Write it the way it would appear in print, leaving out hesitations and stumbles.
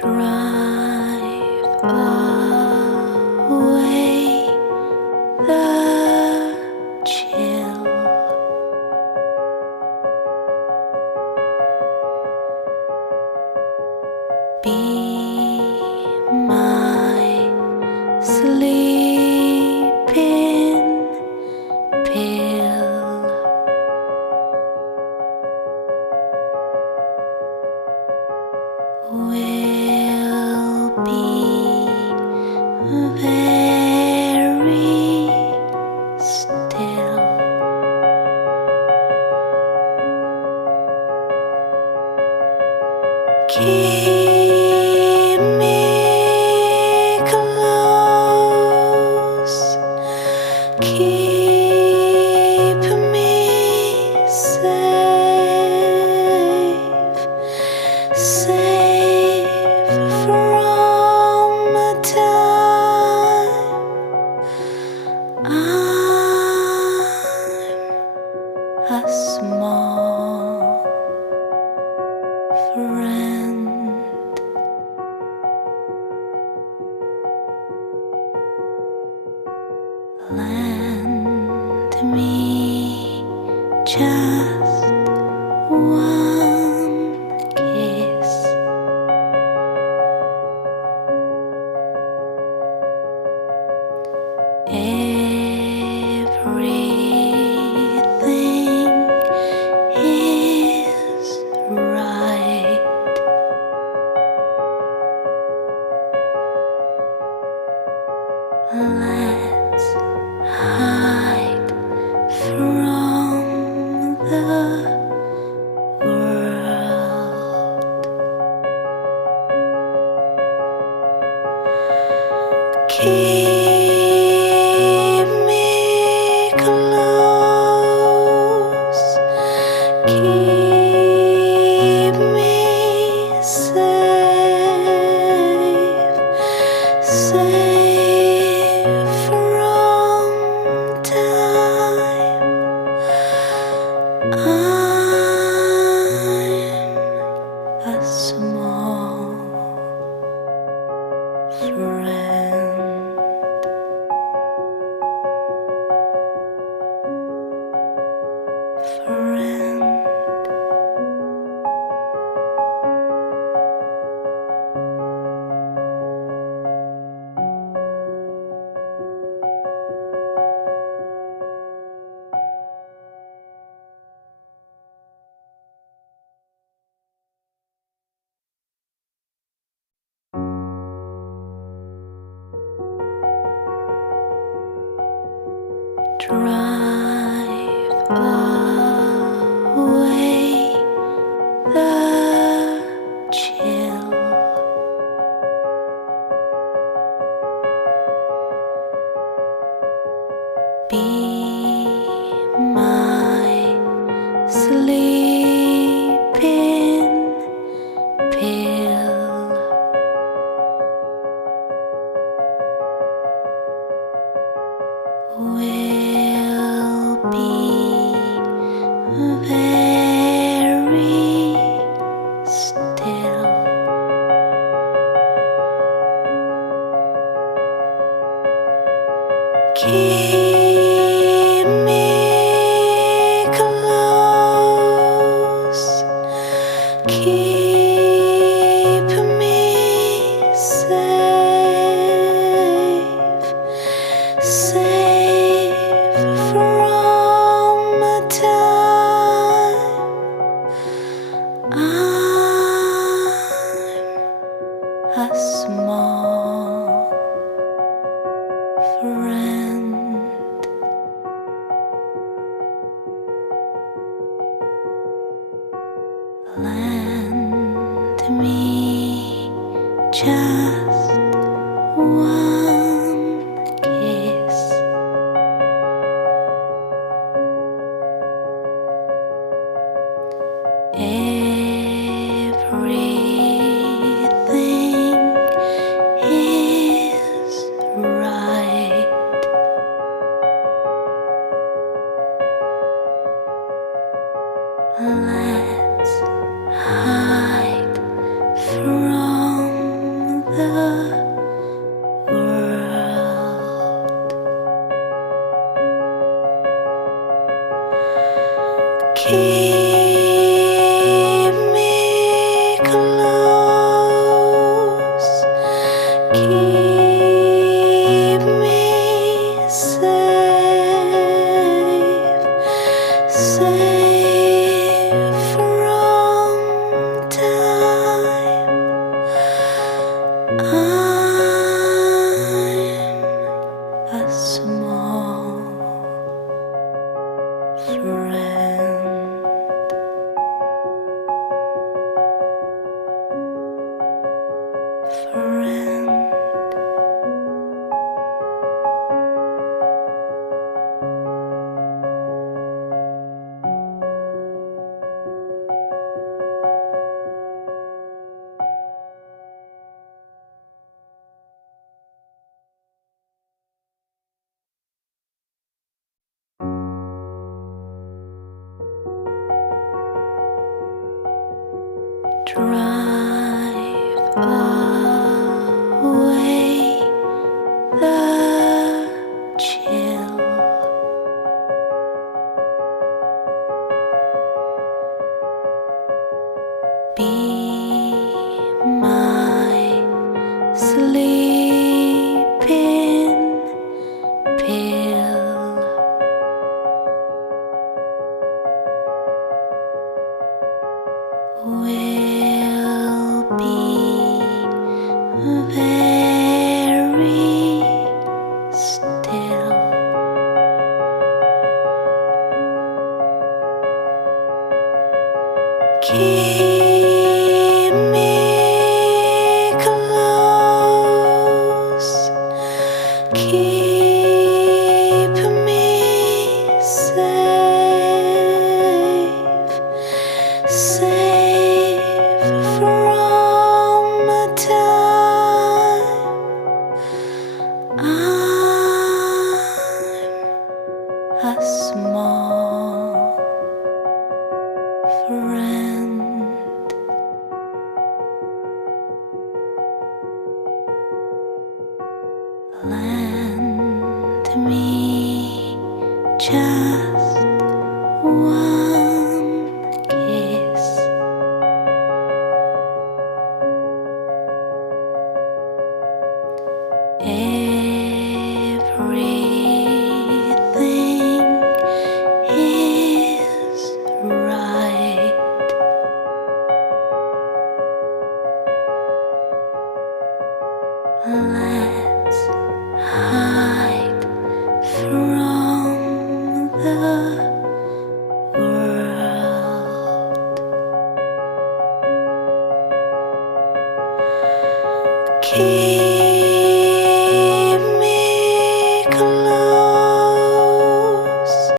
Drive away the chill. Be my sleeping pill. Will be very still. Keep me close. Keep me safe. Safe from the time I'm a small friend. Lend me just one kiss. Everything is right. Let's hide from the world. Keep me close. Keep me safe. Safe from time I'm a small friend. Friend. Drive away the chill. Be my sleeping pill. Will be very still. Keep me close. Keep me safe. Safe from the time I'm a small friend. Lend me just one kiss. Everything is right. Let's hide from Keep me close, keep me safe, safe from time. I'm a small friend, friend. Drive away the chill. Be my sleeping pill. Will be very still. Keep me close, keep me safe, safe from time. I'm a small friend. Lend me just one kiss. Everything is right. Let's hide from the world. Keep